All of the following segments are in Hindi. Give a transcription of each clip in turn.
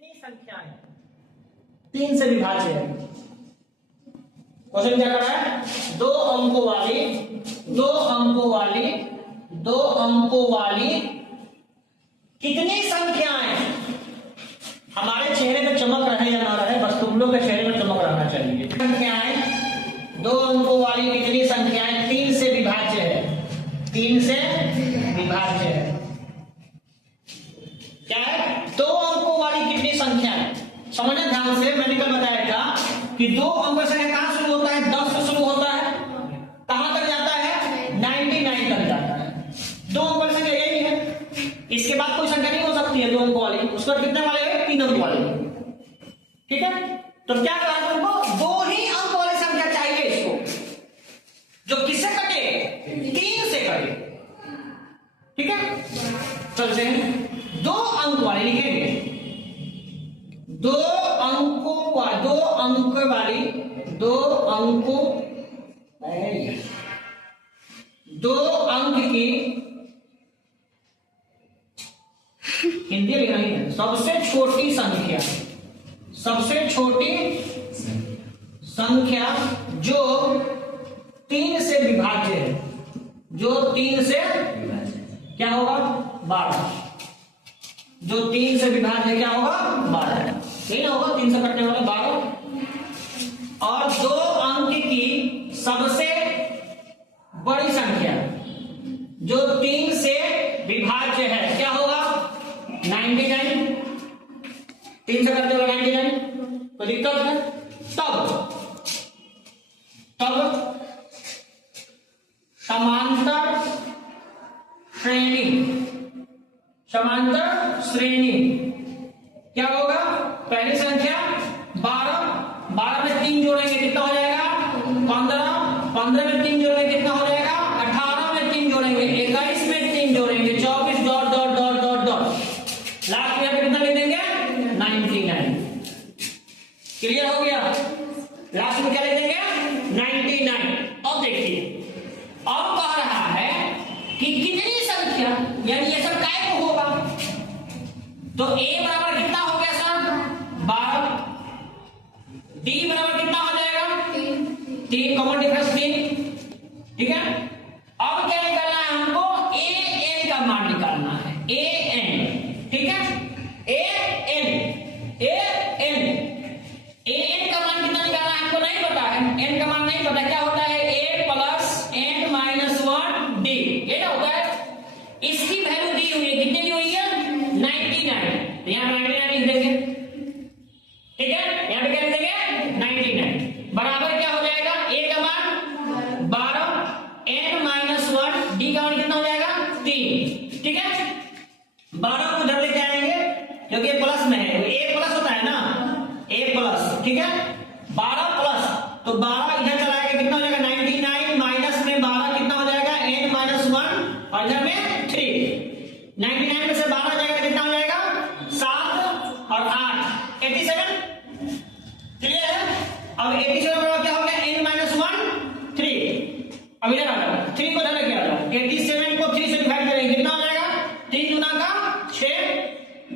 कितनी संख्याएं 3 से विभाज्य है। क्वेश्चन क्या कर रहा है, दो अंकों वाली कितनी संख्याएं, हमारे चेहरे पे चमक रहे या ना रहे, बस तुम लोग के चेहरे में चमक रहना चाहिए। संख्याएं, दो अंकों वाली कितनी संख्याएं 3 से विभाज्य है, 3 से विभाज्य है। क्या है, दो अंकों वाली कितनी संख्याएं, समझना ध्यान से। मैंने कल बताया था कि दो अंकों से कहां शुरू होता है, 10 से शुरू होता है, कहां तक जाता है, 99 तक जाता है। दो अंकों से यही है, इसके बाद कोई संख्या नहीं हो सकती है दो अंकों वाली। उसके बाद कितने वाले हैं, 3 अंक वाले। ठीक है, तो क्या कहा तुमको, दो ही अंक वाली संख्या चाहिए इसको, जो किससे कटे, 3 से कटे। ठीक है, चलते हैं, दो अंक वाले लिखेंगे, दो अंक की हिंदी लिखना ही है, सबसे छोटी संख्या जो 3 से विभाज्य है, जो 3 से क्या होगा, 12, जो 3 से विभाज्य क्या होगा, 12, यही ना होगा, 3 से कटने वाला 12। और दो अंक की सबसे बड़ी संख्या जो 3 से विभाज्य है, क्या होगा, 99, 3 से करते हुए 99, तो दिक्कत है। तब समांतर श्रेणी क्या होगा, पहली संख्या 12 में 3 जोड़ेंगे कितना हो जाएगा, 15 में 3 जोड़ेंगे कितना हो जाएगा, 18 में 3 जोड़ेंगे, 21 में 3 जोड़ेंगे, 24 dot dot dot dot dot, last में कितना लिख देंगे, 99। क्लियर हो गया, लास्ट में क्या लिख देंगे, 99। अब देखिए, अब कह रहा है कि कितनी संख्या, यानी ये सब काय को होगा, तो a बराबर कितना हो गया सर, 12, d बराबर कितना हो जाएगा, 3, कॉमन डिफरेंस 3। ठीक है, अब क्या निकालना है हमको, an का मान निकालना है, an। ठीक है, an का मान कितना निकालना है हमको नहीं पता है, n का मान नहीं पता, क्या होता है, a plus n minus 1 d, ये ना होता है। इसकी वैल्यू दी हुई है, कितनी दी हुई है, 99, तो यहां 99 लिख देंगे। ठीक है, यहां पे क्या लिख देंगे, 99 बराबर क्या हो जाएगा, a का मान 12, n माइनस 1, d का मान कितना हो जाएगा, 3। ठीक है, 12 को उधर लेके आएंगे क्योंकि ये प्लस में है, a प्लस होता है ना, a प्लस। ठीक है, 12 प्लस, तो 12 इधर चला आएगा, कितना हो जाएगा, 99 माइनस में 12 कितना हो जाएगा, n माइनस 1, और इधर में 3। 99 में से 12 जाएगा, कितना हो जाएगा, 7 और 8, 87। क्लियर है, अब 87 बराबर क्या हो गया, n माइनस 1, 3। अब इधर आ जाओ, 3 को इधर लेके आ जाओ, 87 को 3 से डिवाइड करेंगे, कितना हो जाएगा, 3 दूना का 6,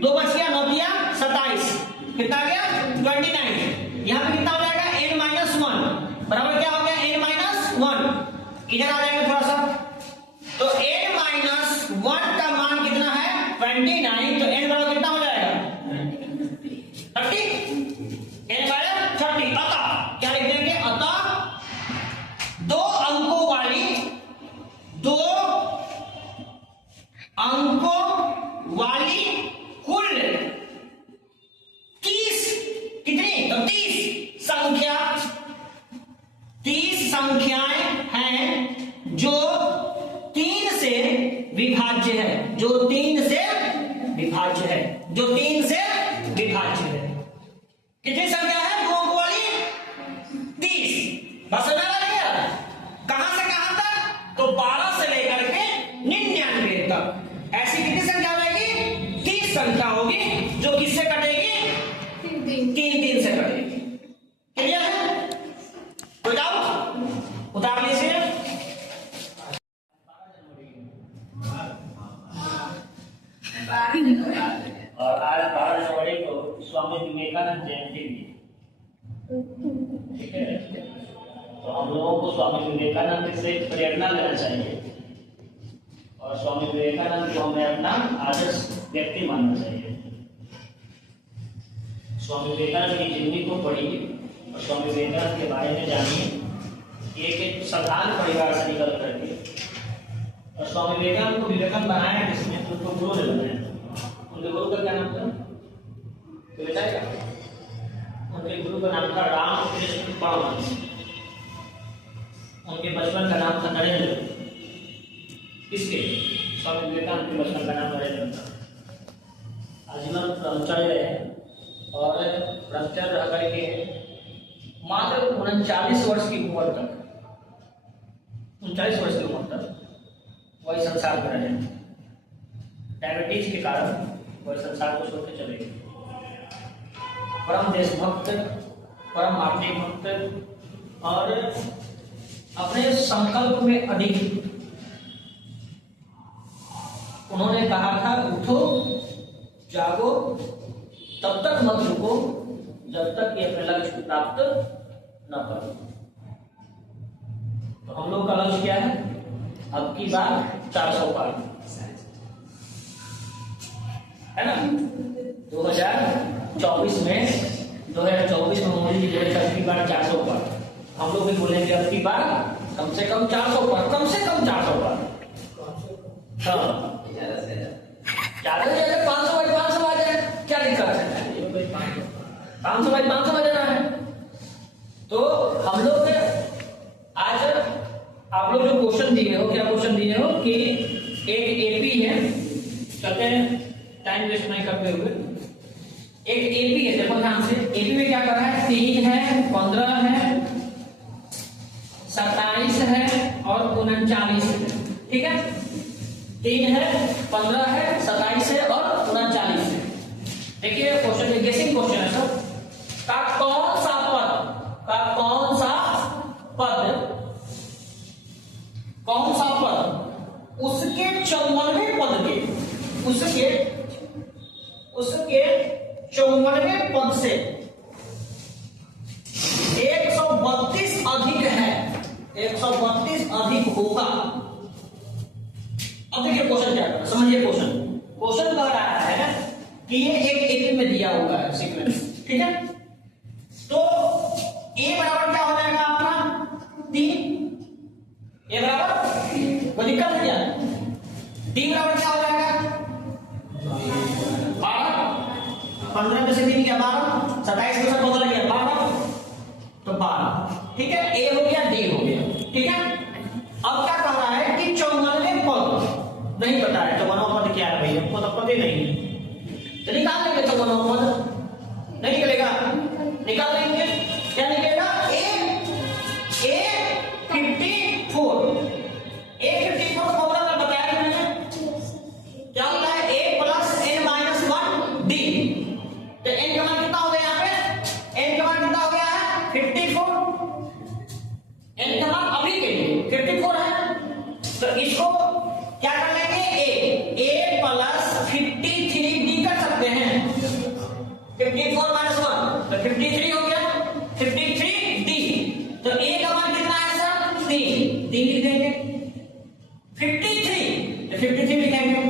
2 बच गया, 9 दिया 27, कितना आ गया, 29। यहाँ पे कितना हो जाएगा, n माइनस 1 बराबर क्या हो गया, n माइनस 1। इधर आ जाएंगे थोड़ा सा, तो n माइनस 1 का मान कितना है, 29, तो n बराबर कितना हो जाएगा, 30, n बराबर 30। अतः क्या लिख देंगे, अतः दो अंकों वाली कुल 30, कितनी, तो 30 संख्याएं हैं जो 3 से विभाज्य है, जो 3 से विभाज्य है। कितनी संख्या है, दो अंकों वाली 30। बस समझ आ गया, कहां से कहां तक, तो 12 से लेकर के 99 तक, ऐसी कितनी संख्या आएगी, 30 संख्या होगी जो किससे कटेगी, 3 से कटेगी। क्लियर है, कोई डाउट, उतार लीजिए। और आज 12 जनवरी को स्वामी विवेकानंद जयंती भी, ठीक है। तो हम लोगों को स्वामी विवेकानंद से प्रेरणा लेना चाहिए और स्वामी विवेकानंद को हमें अपना आदर्श व्यक्ति मानना चाहिए। स्वामी विवेकानंद की जिंदगी को पढ़िए और स्वामी विवेकानंद के बारे में जानिए। एक साधारण परिवार से निकल करके और स्वामी विवेकानंद को विवेकानंद बनाया किसने? उनको गुरु ने बनाया। उनके गुरु का क्या नाम था? तो बताएगा। उनके गुरु का नाम था रामकृष्ण परमहंस। उनके बचपन का नाम था नरेंद्र। किसके? स्वामी विवेकानंद के बचपन का नाम नरेंद्र था। आजीवन ब्रह्मचर्य रहे और ब्रह्मचर्य रह करके मात्र 39 वर्ष की उम्र तक 39 वर्ष की उम्र तक वही संसार में रहे। डायबिटीज के कारण वह संसार को छोड़कर चले गए। परम देशभक्त, परम मातृभक्त और अपने संकल्प में अडिग। उन्होंने कहा था उठो जागो तब तक मत रुको जब तक ये अपने लक्ष्य को प्राप्त न करो। तो हम लोग का लक्ष्य क्या है? अब की बार 400 पार है ना। 2024 में मोदी जी बोले अब की बार 400 पार। हम लोग भी बोलेंगे अब की बार कम से कम 400 पार, कम से कम 400 पार। हाँ ज्यादा से ज्यादा 500 बाई 500 आ जाए, क्या दिक्कत है? 500 बाई 500 आ जाना है। तो हम लोग आज आप लोग जो क्वेश्चन दिए हो, क्या क्वेश्चन दिए हो कि एक एपी है, चलते हैं टाइम वेस्ट नहीं करते हुए। एक एपी है, देखो ध्यान से। एपी में क्या कर रहा है? 3 है, 15 है, 27 है और 39 है। ठीक है, 3 है, 15 है, 27 है और 39 है। देखिए क्वेश्चन गेसिंग क्वेश्चन है सर। का कौन सा पद उसके 54वें पद के उसके 54वें पद से 132 अधिक है, 132 अधिक होगा। अब देखिए क्वेश्चन क्या है, समझिए क्वेश्चन कह रहा है कि ये एक एपी में दिया हुआ है सीक्वेंस। ठीक है, तो ए बराबर क्या हो जाएगा आपका 3, ए बराबर कोई दिक्कत है क्या? डी बराबर क्या हो जाएगा 12, 15 में से 3 गया 12, 27 में से 15 गया 12, तो 12। ठीक है, ए हो गया, डी हो गया। ठीक है, अब क्या कह रहा है कि 54वें पद नहीं पता है। 54वां पद क्या है भाई? हमको तो पता ही नहीं। तो निकाल लेंगे 54वां पद, नहीं निकलेगा, निकाल लेंगे। क्या निकलेगा? ए 54 का फॉर्मूला मैं बताया मैंने, क्या होता है? a plus n minus 1 d। तो n का मान कितना हो गया यहाँ पे? n का मान कितना हो गया है? 54। n का मान अभी के लिए 54 है। तो इसको क्या कर लेंगे? a प्लस 53d कर सकते हैं। 54 माइनस 1 तो 53 हो गया, 53d। तो a का मान कितना है सर? 3 लिख देंगे। 53 तो 53 लिखेंगे,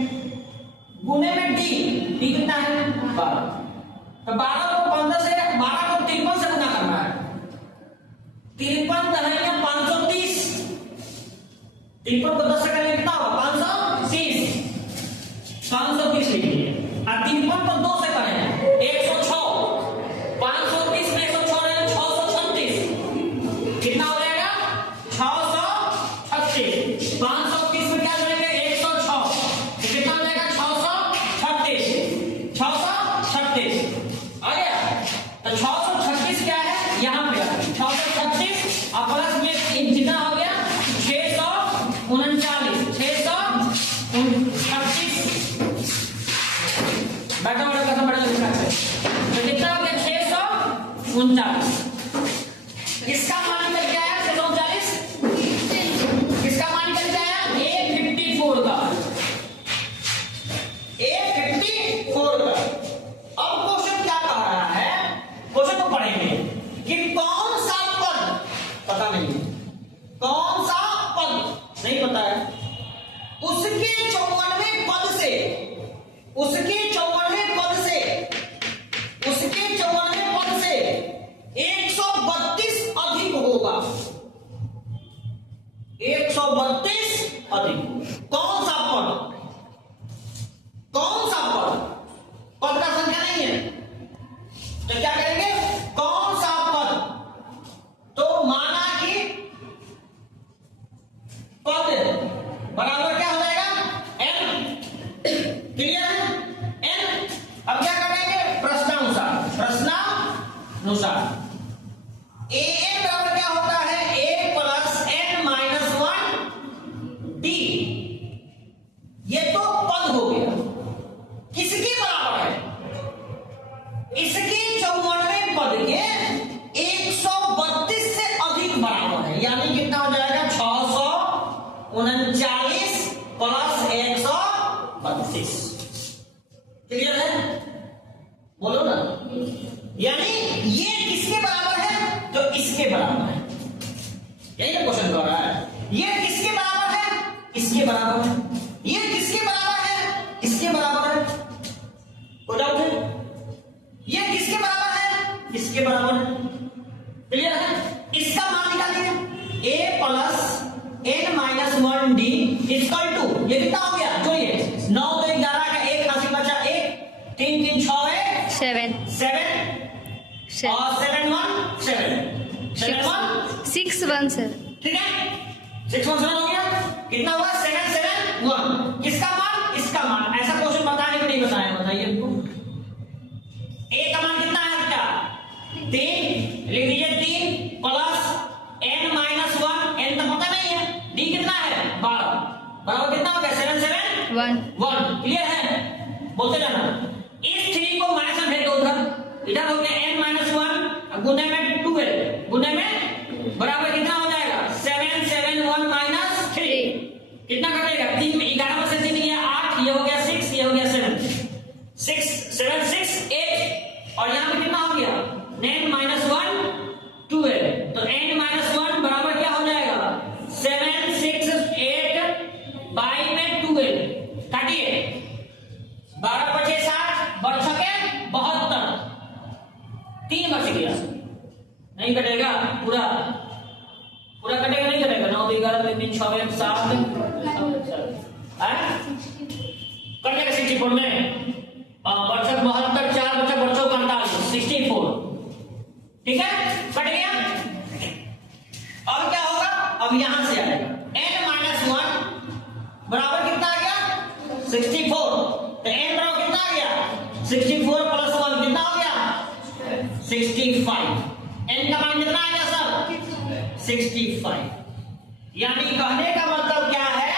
गुने में d कितना है? 12। तो 12 को 15 से 12 को 53 से गुना करना है। 53 दहाई 530, 53 को 10 से करेंगे कितना होगा? 530 लिखिए। और 53 को 2 से करेंगे 106, 530 में 106 रहेगा 636, कितना हो जाएगा? 636। 530 में क्या जोड़ेंगे? 106, कितना हो जाएगा? 636, 636 आ गया। तो 636 क्या है? यहाँ पे 636 और प्लस में कितना हो गया? 639, 636 बैठा बड़ा खत्म बड़ा लिखा है। तो कितना हो गया? 639। इसका मान निकल के आया 639, किसका मान निकल के आया? A54 का, A54 का। अब क्वेश्चन तो क्या करेंगे, कौन सा पद, तो माना कि पद बराबर क्या हो जाएगा, n। क्लियर है, n। अब क्या करेंगे, प्रश्नानुसार an बराबर क्या होता है, a plus n minus 1 d। ये तो पद हो गया, किसके बराबर है, इसके 94वें पद के 132 से अधिक बराबर है, यानी कितना हो जाएगा, 639 प्लस 132। क्लियर है, बोलो ना, यानी ये किसके बराबर है, तो इसके बराबर है। यही ना क्वेश्चन कर रहा है, ये किसके बराबर है, इसके बराबर है, ये किसके बराबर है, इसके बराबर है। कोई डाउट है, ये किसके बराबर है, इसके बराबर है। क्लियर है, इसका मान निकालिए, a plus n minus 1 d equal to, ये कितना हो गया, जो ये 9 2 11 का 1 हासिल बचा 1, 3 3 6 है 7 और 7 1 7 7 1 6 1 7। ठीक है, 6 1 7 हो गया, कितना हुआ, 7 7 1। किसका मान, इसका मान। ऐसा क्वेश्चन बताया कि नहीं बताया, बताइए हमको। a का मान कितना है बेटा, 3, लिख दीजिए 3 प्लस n माइनस 1, n तो पता नहीं है, d कितना है 12, बराबर कितना हो गया, 7 7 1। क्लियर है, बोलते जाना। इस 3 को माइनस में भेज दो उधर, इधर हो गया n माइनस 1 गुने में 12 गुने में बराबर कितना हो जाएगा, 7 7 1 माइनस 3, कितना कटेगा, 3 में 11 में से 3 गया 8, ये हो गया 6, ये हो गया 7 6 7 6 8, और यहाँ पे कितना हो गया, n माइनस 1 12, तो n माइनस 1 बराबर क्या हो जाएगा, 7 6 8 बाई में 12, काटिए, 12 पचे 60, बढ़ सके 72, 3 बच गया, नहीं कटेगा पूरा, पूरा कटेगा नहीं कटेगा, 9 2 11 3 6 1 7 कटेगा 64 में, बरसक 72 4 बचा बरसों 45 64। ठीक है, कट गया। अब क्या होगा, अब यहां से आएगा n माइनस 1 बराबर कितना आ गया, 64, तो n बराबर कितना आ गया, 64 प्लस 1 कितना हो गया, 65। n का मान कितना आ गया सर, 65। यानी कहने का मतलब क्या है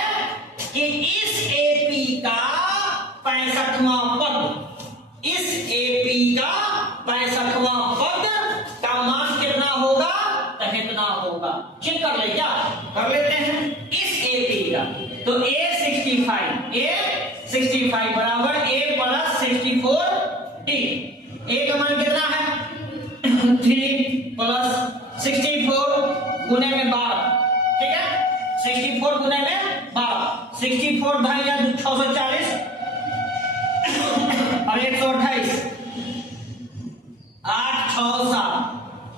कि इस AP का 65वां पद, इस AP का 65वां पद का मान कितना होगा, तो कितना होगा, चेक कर ले, क्या कर लेते हैं, इस AP का, तो A 65 बराबर A प्लस 64d। A का मान कितना है, 3 प्लस 64 गुने में 12, ठीक है, 64 गुने में 12, 64 भाई 640 और 128, 8 6 7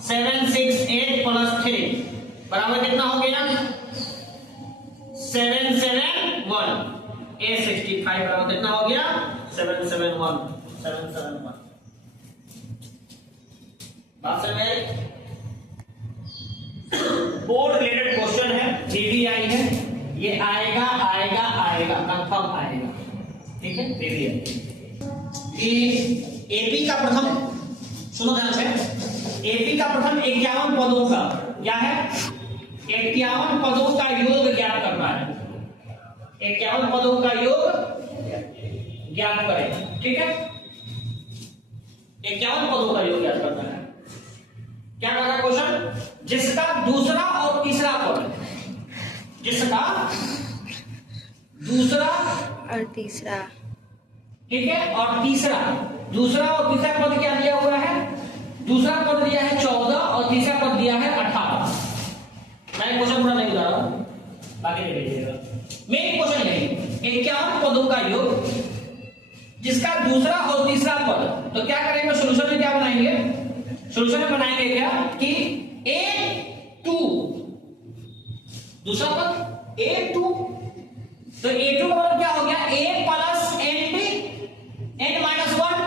7 6 8 प्लस 3 बराबर कितना हो गया, 7 7 1। A 65 बराबर कितना हो गया, 7 7 1 7 7 1। बात समझ आई, बोर्ड रिलेटेड क्वेश्चन है, VVI है, ये आएगा आएगा आएगा कंफर्म आएगा, ठीक है। ये AP का प्रथम, सुनो ध्यान से, AP का प्रथम 51 पदों का क्या है, 51 पदों का योग ज्ञात करना है, 51 पदों का योग ज्ञात करें, ठीक है, 51 पदों का योग ज्ञात करना है। क्या कहा क्वेश्चन, जिसका दूसरा और तीसरा पद, जिसका दूसरा और तीसरा, ठीक है, और तीसरा, दूसरा और तीसरा पद क्या दिया हुआ है, दूसरा पद दिया है 14 और तीसरा पद दिया है 18। मैं क्वेश्चन पूरा नहीं बता रहा हूं, बाकी देख लीजिएगा। मेन क्वेश्चन है 51 पदों का योग, जिसका दूसरा और तीसरा पद, तो क्या करेंगे, सोल्यूशन में क्या बनाएंगे, सोल्यूशन में बनाएंगे क्या कि A2 दूसरा पद A2, तो A2 का मतलब क्या हो गया, A plus ND n minus 1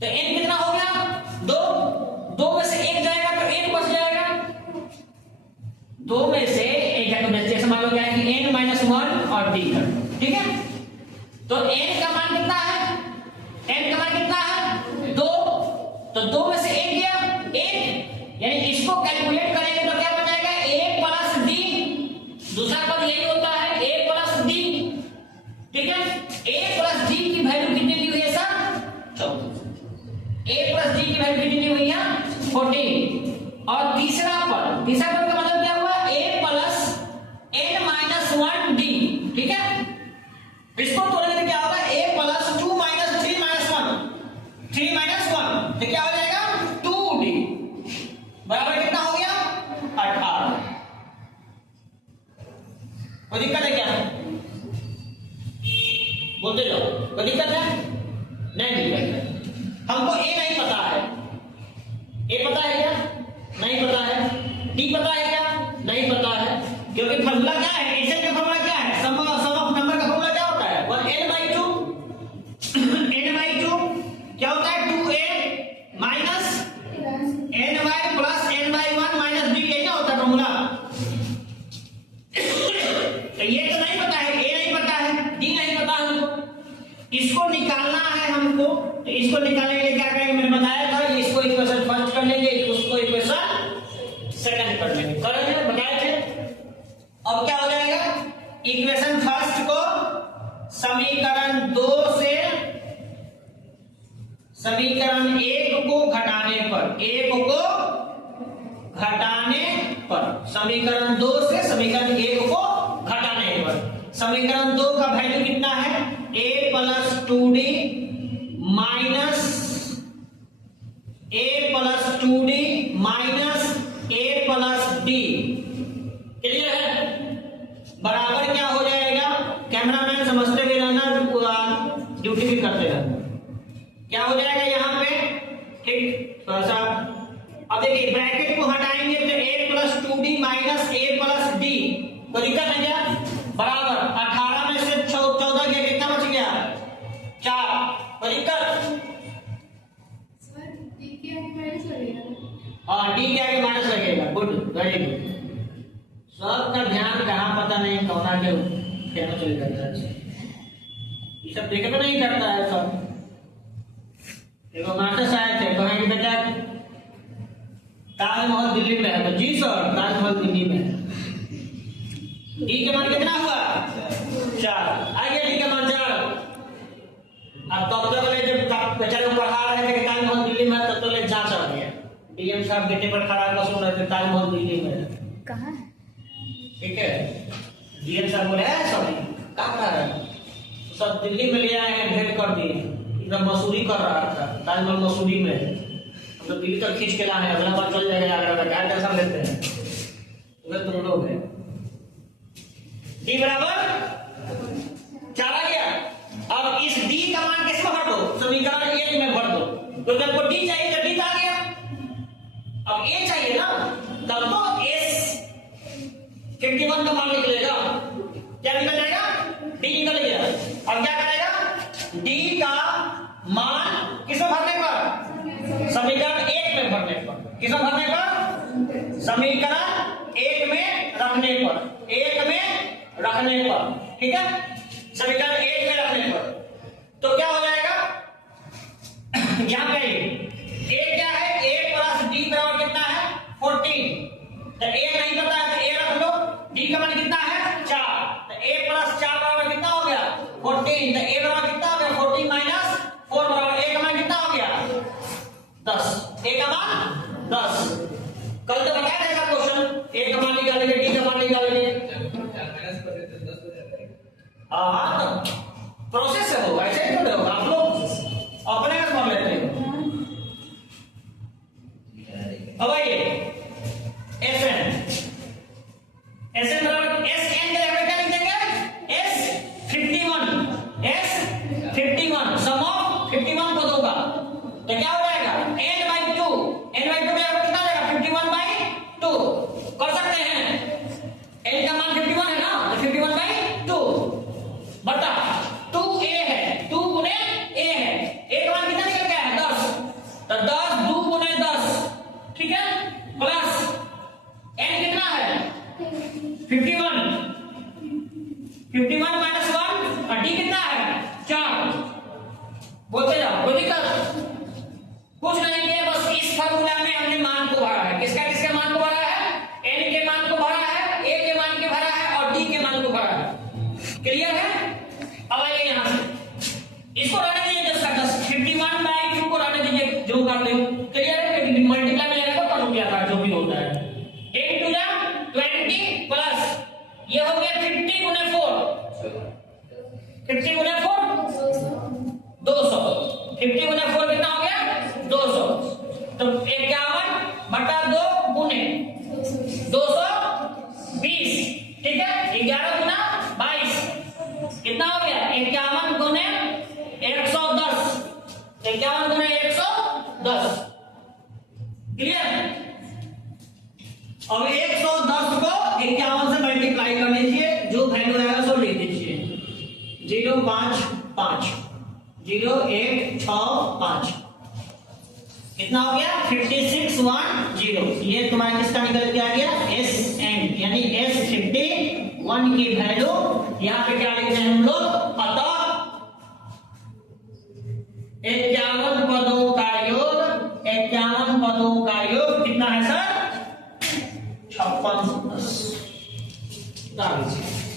तो n कितना हो गया? 2। 2 में से 1 जाएगा तो 1 बच जाएगा। 2 में से 1 जाएगा, जैसे मान लो क्या है कि n माइनस 1 और d कर, ठीक है। तो n का मान कितना है? n का मान कितना है? 2। तो 2 में से 1 गया 1, यानी इसको कैलकुलेट करेंगे तो क्या बचेगा? a plus d। दूसरा पद यही होता है a प्लस d, ठीक है। a प्लस d की वैल्यू कितनी दी हुई है सर? 14। a प्लस d की वैल्यू कितनी दी हुई है? 14। और तीसरा पद का मतलब क्या हुआ? a plus n minus 1 d, ठीक है। इसको तोड़ने से क्या होगा? a plus 2 minus 3 minus 1, 3 minus 1 तो क्या हो जाएगा? 2d बराबर कितना हो गया? 18। कोई दिक्कत है क्या? बोलते जाओ, कोई दिक्कत है? नहीं दिक्कत है। हमको a नहीं पता है। a पता है क्या? नहीं पता है। d पता है क्या? नहीं पता है। क्योंकि फॉर्मूला क्या है? एसएन का फॉर्मूला क्या है? सम ऑफ नंबर का फॉर्मूला क्या होता है? 1n/2 n/2 क्या होता है? 2a minus ny plus n/1 minus d, यही होता है फॉर्मूला। तो ये तो नहीं पता है, a नहीं पता है, d नहीं पता हमको। इसको निकालना है हमको, तो इसको निकालने के लिए क्या करेंगे? मैंने बताया था, इसको इक्वेशन फर्स्ट कर लेंगे, उसको इक्वेशन सेकंड कर लेंगे, करेंगे बताए थे। अब क्या हो जाएगा? इक्वेशन फर्स्ट को समीकरण 2 से समीकरण 1 को घटाने पर, 1 को घटाने पर, समीकरण 2 से समीकरण 1 को घटाने पर, समीकरण 2 का वैल्यू कितना है? a plus 2d minus a plus 2d minus a plus d, clear है? बराबर क्या हो जाएगा? कैमरामैन समझते हुए रहना, ड्यूटी भी करते रहना। क्या हो जाएगा यहाँ पे? ठीक, थोड़ा सा अब देखिए, ब्रैकेट को हटाएंगे तो a plus 2d minus a plus d, कोई दिक्कत है क्या? बराबर 18 में से 14 गया, कितना बच गया? 4, कोई दिक्कत? हाँ, d के आगे माइनस लगेगा। Good, very good. सबका ध्यान कहाँ पता नहीं कौना के कहना चल जाता है, ये सब देखना नहीं करता है सब। देखो मास्टर साहब थे, कहेंगे बेटा ताजमहल दिल्ली में है, तो जी सर ताजमहल दिल्ली में है। डी के मान कितना हुआ? 4। आइए डी के मान 4। अब तब तक जब बेचारे को पढ़ा रहे थे कि ताजमहल दिल्ली में है, तब तक जांच आ गया। डीएम साहब गेटे पर खड़ा कर सुन रहे थे ताजमहल दिल्ली में है। कहाँ है? ठीक है, डीएम साहब बोले सॉरी कहाँ खड़ा है? सब दिल्ली में ले आए हैं, भेंट कर दिए। इधर मसूरी कर रहा था, ताजमहल मसूरी में है। हम तो दिल्ली तक खींच के लाए हैं, अगला बार चल जाएगा आगरा का, क्या टेंशन लेते हैं? उधर तुम लोग हैं। डी बराबर 4 आ गया। अब इस डी का मान किसमें भर दो? समीकरण 1 में भर दो। तो जब को डी चाहिए तो डी आ गया। अब ए चाहिए ना, तब तो एस 51 का मान निकलेगा। क्या निकल जाएगा? डी निकल गया। अब क्या करेगा? डी का मान किसमें भरने पर? समीकरण 1 में भरने पर। किसमें भरने पर? समीकरण 1 में रखने पर। 1 में रखने पर, ठीक है? समीकरण 1 में रखने पर तो क्या हो जाएगा? यहां पे a क्या है? a प्लस d बराबर कितना है? 14। तो a नहीं पता है तो a रख लो। d का मान कितना है? 4। तो a प्लस 4 बराबर कितना हो गया? 14। तो a बराबर कितना हो गया? 14 माइनस 4 बराबर a का मान कितना हो गया? 10। a का मान 10। कल तो बताया था ऐसा क्वेश्चन, a का मान निकालेंगे, d का मान निकालेंगे। हाँ, तो प्रोसेस से होगा, ऐसे ही तो होगा। आप लोग अपने आप कर लेते हैं। अब आइए SN बराबर SN के लिए क्या लिख देंगे? S51 सम ऑफ 51 पदों का। तो क्या हो जाएगा? n/2 के बराबर कितना आ जाएगा? 51/2 कर सकते हैं। n का मान 51 है ना, तो 51/2 बटा 2a है, 2 गुने a है। a का मान कितना निकल गया है? 10। शुरू करते हो, क्लियर है? मल्टीप्लाई में लेकर करो क्या था जो भी होता है। 8 टू जा 20 प्लस ये हो गया 50 गुने 4, 50 गुने 4 200, 50 गुने 4 कितना हो गया 200, तो 51 बटा 2 गुने 220, ठीक है। 11 गुना 22 कितना हो गया 51 गुने 110, 51 गुने 110, क्लियर। अब 110 को 51 से मल्टीप्लाई कर लीजिए, जो वैल्यू आएगा सो लिख दीजिए 055 0165 कितना हो गया 5610। ये तुम्हारा किसका निकल के आ गया SN, यानी S51 की वैल्यू यहाँ पे क्या लिख रहे हैं हम लोग, अतः 51 पदों का योग, 51 पदों का योग कितना है सर 5610।